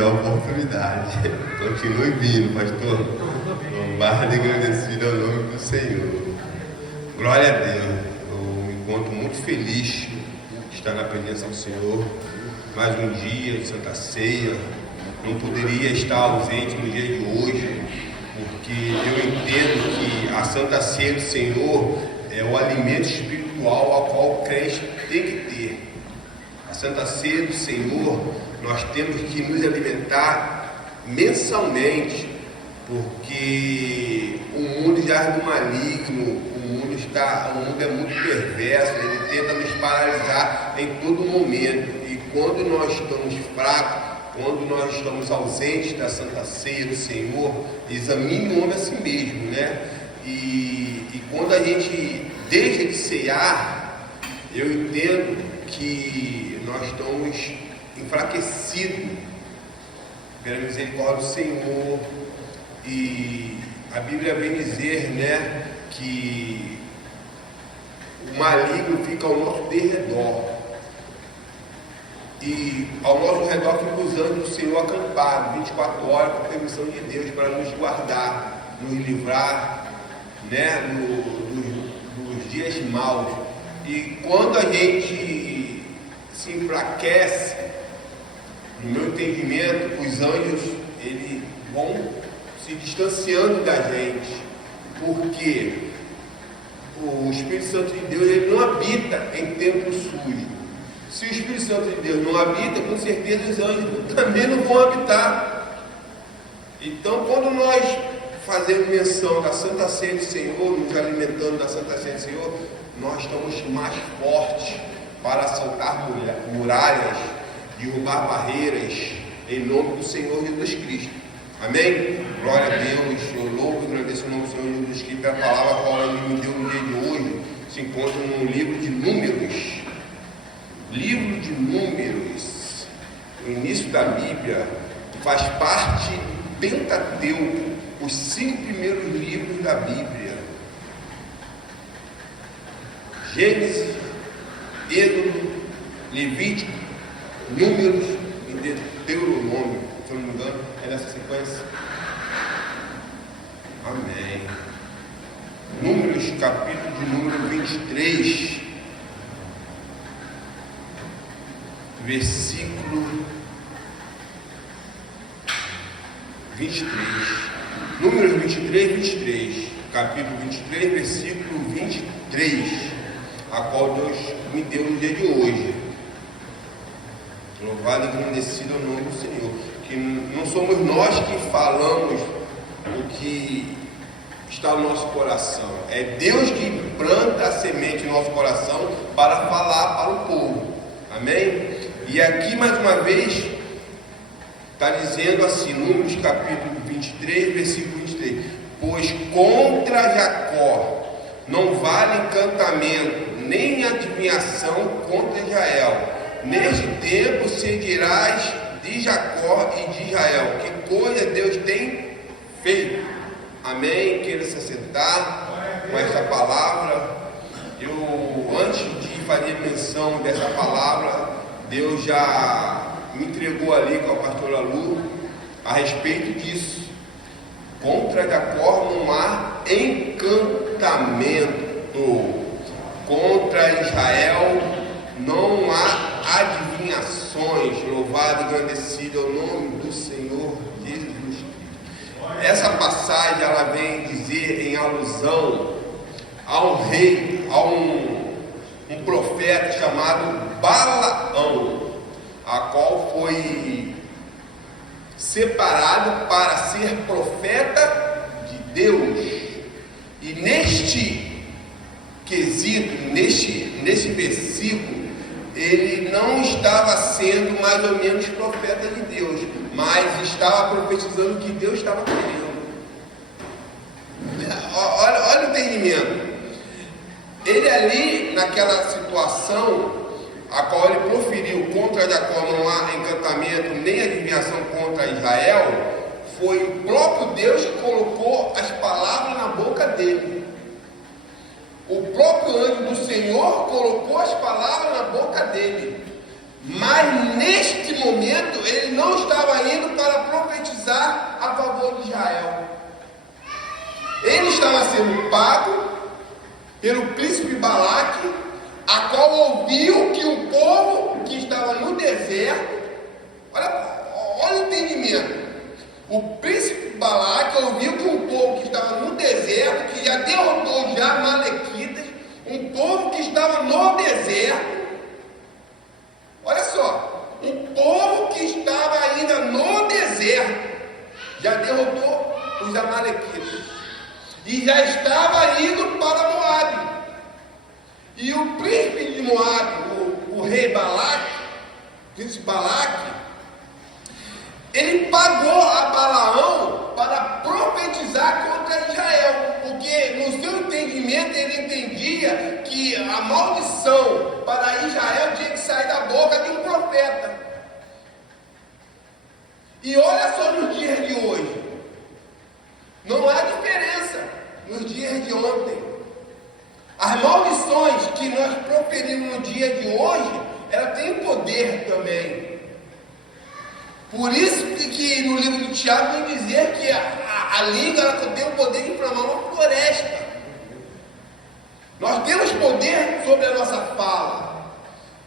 A oportunidade. Continue vindo, pastor. Louvado e agradecido ao nome do Senhor. Glória a Deus. Eu me encontro muito feliz de estar na presença do Senhor. Mais um dia de Santa Ceia. Não poderia estar ausente no dia de hoje, porque eu entendo que a Santa Ceia do Senhor é o alimento espiritual ao qual o crente tem que ter. A Santa Ceia do Senhor, nós temos que nos alimentar mensalmente, porque o mundo jaz do maligno, o mundo é muito perverso, ele tenta nos paralisar em todo momento. E quando nós estamos fracos, quando nós estamos ausentes da Santa Ceia do Senhor, examine o homem a si mesmo, né? E quando a gente deixa de cear, eu entendo que nós estamos enfraquecidos pela misericórdia do Senhor. E a Bíblia vem dizer, né, que o maligno fica ao nosso derredor, e ao nosso redor ficam os anjos do Senhor acampados 24 horas com a permissão de Deus para nos guardar, nos livrar, né, dos dias maus. E quando a gente se enfraquece, no meu entendimento, os anjos eles vão se distanciando da gente, porque o Espírito Santo de Deus ele não habita em templo sujo. Se o Espírito Santo de Deus não habita, com certeza os anjos também não vão habitar. Então, quando nós fazemos menção da Santa Ceia do Senhor, nos alimentando da Santa Ceia do Senhor, nós estamos mais fortes para saltar muralhas, derrubar barreiras, em nome do Senhor Jesus Cristo. Amém? Glória a Deus. Eu louvo e agradeço o nome do Senhor Jesus Cristo pela palavra qual Ele me deu no dia de hoje. Se encontra no livro de Números. Livro de Números, o início da Bíblia, faz parte do Pentateuco, os 5 primeiros livros da Bíblia. Gênesis, Êxodo, Levítico, Números e Deuteronômio. Se eu não me engano, é nessa sequência. Amém. Números, capítulo de número 23. Versículo 23. Números 23, capítulo 23, versículo 23, a qual Deus me deu no dia de hoje. Louvado e agradecido ao nome do Senhor. Que não somos nós que falamos o que está no nosso coração. É Deus que planta a semente no nosso coração para falar para o povo. Amém? E aqui mais uma vez está dizendo assim, Números capítulo 23, versículo 23: pois contra Jacó não vale encantamento, nem adivinhação contra Israel. Neste tempo seguirás de Jacó e de Israel. Que coisa Deus tem feito. Amém? Queira se assentar com essa palavra. Eu, antes de fazer menção dessa palavra, Deus já me entregou ali com a pastora Lu a respeito disso. Contra Jacó não há encantamento, contra Israel não há adivinhações. Louvado e agradecido ao nome do Senhor Jesus Cristo. Essa passagem ela vem dizer em alusão a um rei, a um profeta chamado Balaão, a qual foi separado para ser profeta de Deus. E neste quesito, neste versículo, ele não estava sendo mais ou menos profeta de Deus, mas estava profetizando o que Deus estava querendo. Olha o entendimento. Ele ali, naquela situação, a qual ele proferiu contra Jacó não há encantamento nem adivinhação contra Israel, foi o próprio Deus que colocou as palavras na boca dele. O próprio anjo do Senhor colocou as palavras na boca dele. Mas neste momento ele não estava indo para profetizar a favor de Israel. Ele estava sendo pago pelo príncipe Balaque, a qual ouviu que o povo que estava no deserto, olha o entendimento. O príncipe Balaque ouviu que um povo que estava no deserto, que já derrotou já Amalequitas, um povo que estava no deserto, olha só, um povo que estava ainda no deserto, já derrotou os Amalequitas, e já estava indo para Moabe. E o príncipe de Moabe, o rei Balaque, príncipe Balaque, ele pagou a Balaão para profetizar contra Israel, porque no seu entendimento ele entendia que a maldição para Israel tinha que sair da boca de um profeta. E olha só nos dias de hoje, não há diferença nos dias de ontem. As maldições que nós proferimos no dia de hoje, ela tem poder também. Por isso que no livro de Tiago vem dizer que a língua ela tem o poder de inflamar uma floresta. Nós temos poder sobre a nossa fala.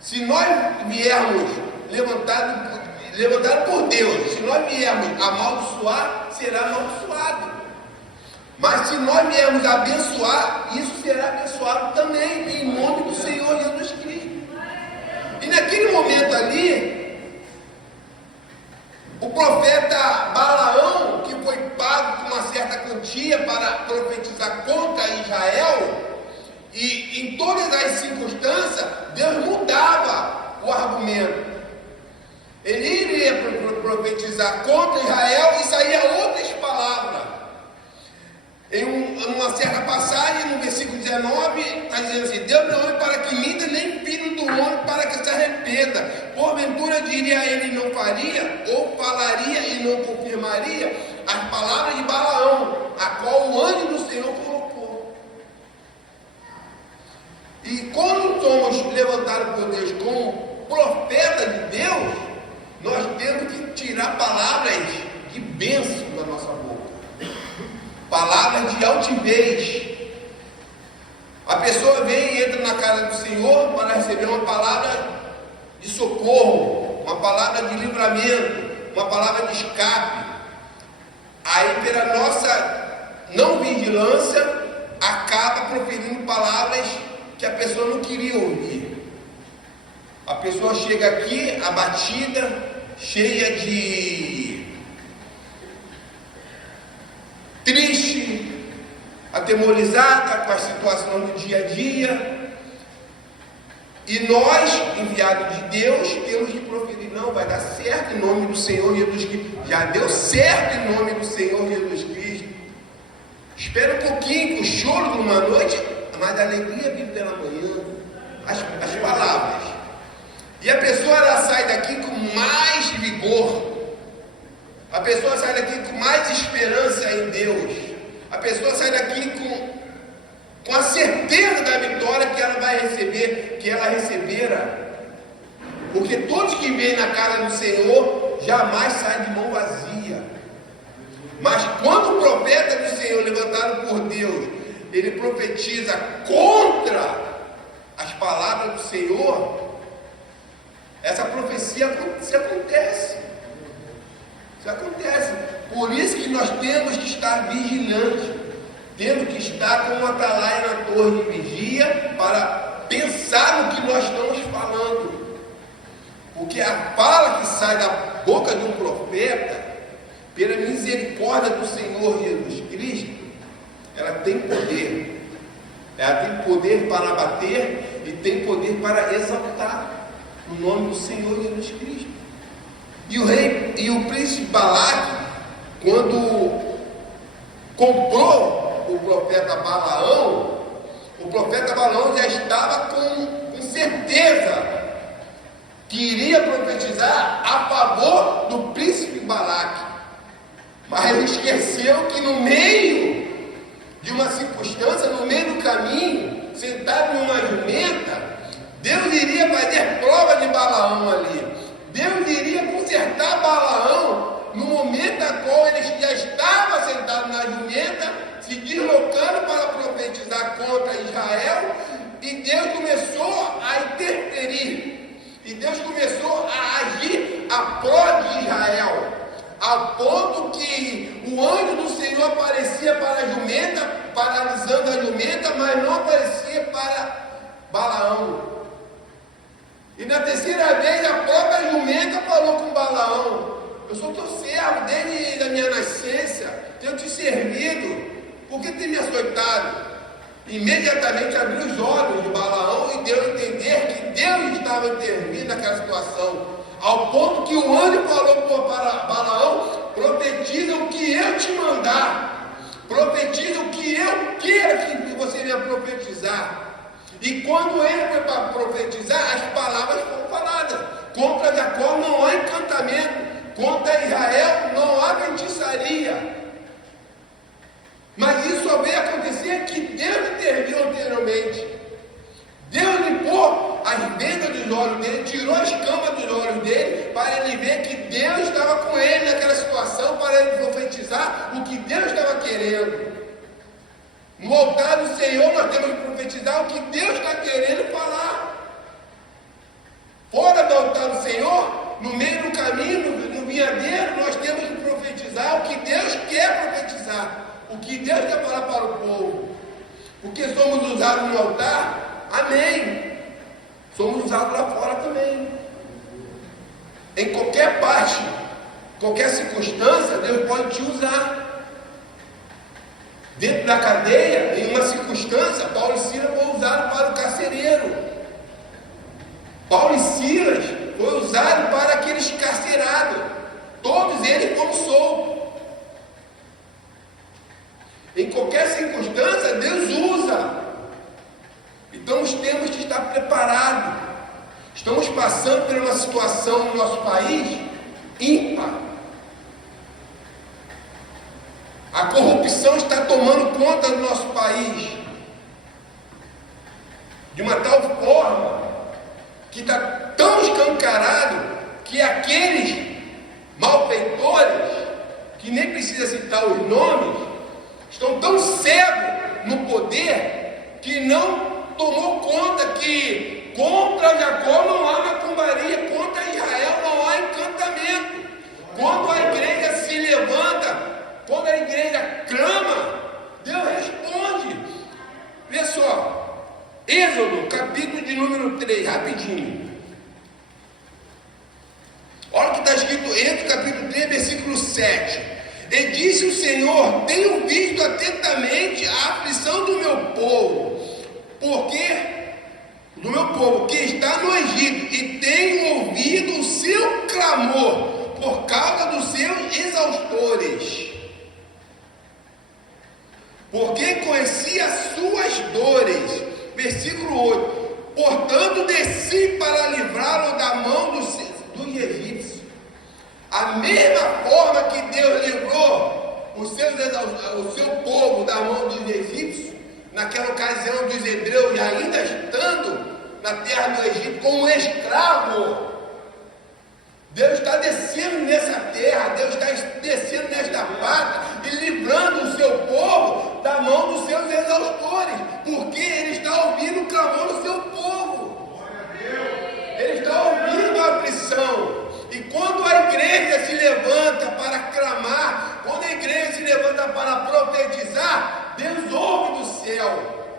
Se nós viermos levantado por Deus, se nós viermos amaldiçoar, será amaldiçoado. Mas se nós viermos abençoar, isso será abençoado também, em nome do Senhor Jesus Cristo. E naquele momento ali, o profeta Balaão, que foi pago com uma certa quantia para profetizar contra Israel, e em todas as circunstâncias, Deus mudava o argumento. Ele iria profetizar contra Israel e saía outras palavras. Em uma certa passagem, no versículo 19, está dizendo assim: Deus não é para que minta, nem filho do homem para que se arrependa. Porventura diria ele não faria, ou falaria e não confirmaria as palavras de Balaão, a qual o anjo do Senhor colocou. E quando somos levantados por Deus como profeta de Deus, nós temos que tirar palavras de bênção da nossa boca. Palavras de altivez. A pessoa vem e entra na casa do Senhor para receber uma palavra de socorro, uma palavra de livramento, uma palavra de escape. Aí, pela nossa não vigilância, acaba proferindo palavras que a pessoa não queria ouvir. A pessoa chega aqui abatida, cheia de triste, atemorizada com a situação do dia a dia, e nós, enviados de Deus, temos que proferir: não, vai dar certo em nome do Senhor Jesus Cristo. Já deu certo em nome do Senhor Jesus Cristo. Espera um pouquinho, que o choro de uma noite, mas a alegria vive pela manhã. As palavras. E a pessoa ela sai daqui com mais vigor. A pessoa sai daqui com mais esperança em Deus. A pessoa sai daqui com a certeza da vitória que ela vai receber, que ela recebera. Porque todos que vêm na casa do Senhor jamais saem de mão vazia. Mas quando o profeta do Senhor, levantado por Deus, ele profetiza contra as palavras do Senhor, essa profecia se acontece. Isso acontece. Por isso que nós temos que estar vigilantes. Temos que estar com uma atalaia na torre de vigia para pensar no que nós estamos falando. Porque a fala que sai da boca de um profeta, pela misericórdia do Senhor Jesus Cristo, ela tem poder. Ela tem poder para abater e tem poder para exaltar o nome do Senhor Jesus Cristo. E o príncipe Balaque, quando comprou o profeta Balaão, o profeta Balaão já estava com certeza que iria profetizar a favor do príncipe Balaque. Mas ele esqueceu que no meio de uma circunstância, no meio do caminho, sentado em uma jumenta, Deus iria fazer prova de Balaão ali. Deus iria consertar Balaão no momento a qual ele já estava sentado na jumenta, se deslocando para profetizar contra Israel, e Deus começou a interferir, e Deus começou a agir a pró de Israel, ao ponto que o anjo do Senhor aparecia para a jumenta, paralisando a jumenta, mas não aparecia para Balaão. E na terceira vez a própria jumenta falou com Balaão: eu sou teu servo desde a minha nascença, tenho te servido, por que tem me açoitado? Imediatamente abriu os olhos de Balaão e deu a entender que Deus estava intervindo naquela situação, ao ponto que o anjo falou para Balaão: profetiza o que eu te mandar, profetiza o que eu quero que você venha profetizar. E quando ele foi para profetizar, as palavras foram faladas. Contra Jacó não há encantamento, contra Israel não há feitiçaria. Mas isso só veio acontecer que Deus interviu anteriormente. Deus limpou as vendas dos olhos dele, tirou as escamas dos olhos dele, para ele ver que Deus estava com ele naquela situação, para ele profetizar o que Deus estava querendo. No altar do Senhor nós temos que profetizar o que Deus está querendo falar. Fora do altar do Senhor, no meio do caminho, no vinhadeiro, nós temos que profetizar o que Deus quer profetizar, o que Deus quer falar para o povo. Porque somos usados no altar, amém. Somos usados lá fora também. Em qualquer parte, qualquer circunstância, Deus pode te usar. Dentro da cadeia, em uma circunstância, Paulo e Silas foram usados para o carcereiro. Paulo e Silas foram usados para aqueles carcerados. Todos eles foram soltos. Em qualquer circunstância, Deus usa. Então nós temos que estar preparados. Estamos passando por uma situação no nosso país ímpar. A corrupção está tomando conta do nosso país de uma tal forma que está tão escancarado que aqueles malfeitores, que nem precisa citar os nomes, estão tão cegos no poder que não tomou conta que contra Jacó não há macumbaria, contra Israel não há encantamento. Quando a igreja se levanta, quando a igreja clama, Deus responde. Vê só, Êxodo, capítulo de número 3, rapidinho. Olha o que está escrito, Êxodo, capítulo 3, versículo 7. E disse o Senhor: tenho visto atentamente a aflição do meu povo, do meu povo que está no Egito, e tenho ouvido o seu clamor por causa dos seus exaustores. Porque conheci as suas dores. Versículo 8. Portanto desci para livrá-lo da mão dos egípcios. A mesma forma que Deus livrou o seu povo da mão dos egípcios, naquela ocasião dos hebreus ainda estando na terra do Egito como escravo. Deus está descendo nessa terra, Deus está descendo nesta pátria e livrando o seu povo da mão dos seus exaustores, porque Ele está ouvindo o clamor do seu povo. Ele está ouvindo a aflição. E quando a igreja se levanta para clamar, quando a igreja se levanta para profetizar, Deus ouve do céu.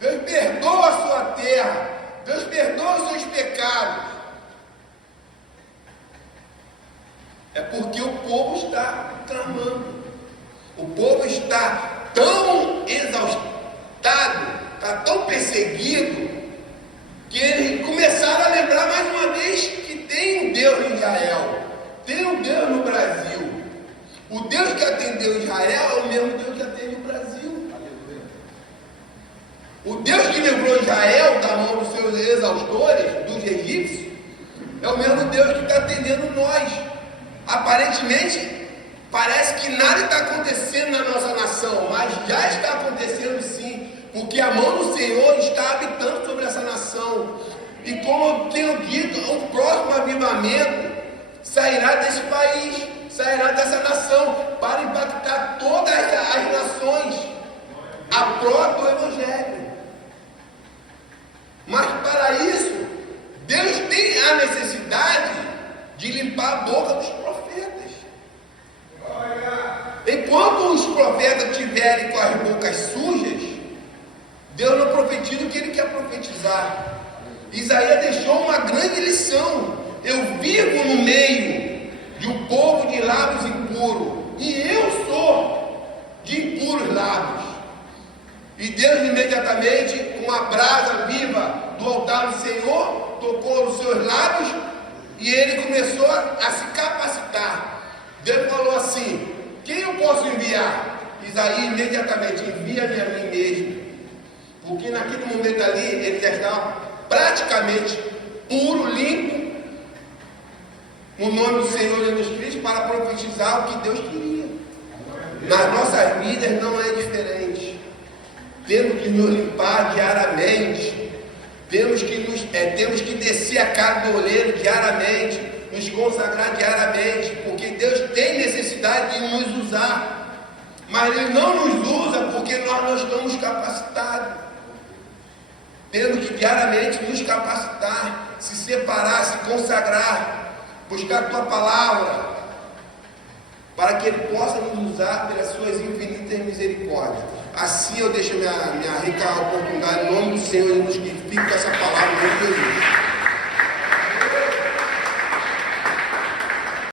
Deus perdoa a sua terra, Deus perdoa os seus pecados. É porque o povo está clamando. O povo está tão exaustado, está tão perseguido, que eles começaram a lembrar mais uma vez que tem um Deus em Israel, tem um Deus no Brasil. O Deus que atendeu Israel é o mesmo Deus que atende o Brasil. O Deus que livrou Israel da mão dos seus exaustores, dos egípcios, é o mesmo Deus que está atendendo nós. Aparentemente, parece que nada está acontecendo na nossa nação, mas já está acontecendo sim, porque a mão do Senhor está habitando sobre essa nação. E como eu tenho dito, o próximo avivamento sairá desse país, sairá dessa nação, para impactar todas as nações, a próprio Evangelho. Mas para isso, Deus tem a necessidade de limpar a boca dos profetas. Enquanto os profetas estiverem com as bocas sujas, Deus não profetiza o que Ele quer profetizar. Isaías deixou uma grande lição. Eu vivo no meio de um povo de lábios impuros, e eu sou de impuros lábios. E Deus imediatamente, com a brasa viva do altar do Senhor, tocou nos seus lábios, e ele começou a se capacitar. Deus falou assim: quem eu posso enviar? Isaías imediatamente: envia-me a mim mesmo. Porque naquele momento ali, ele já estava praticamente puro, limpo, no nome do Senhor Jesus Cristo, para profetizar o que Deus queria. Nas nossas vidas não é diferente. Temos que nos limpar diariamente. Temos que descer a cara do oleiro diariamente, nos consagrar diariamente, porque Deus tem necessidade de nos usar, mas Ele não nos usa porque nós não estamos capacitados. Temos que diariamente nos capacitar, se separar, se consagrar, buscar a Tua palavra, para que Ele possa nos usar pelas Suas infinitas misericórdias. Assim eu deixo minha rica oportunidade, em nome do Senhor Jesus Cristo. Fique com essa palavra, em nome de Jesus.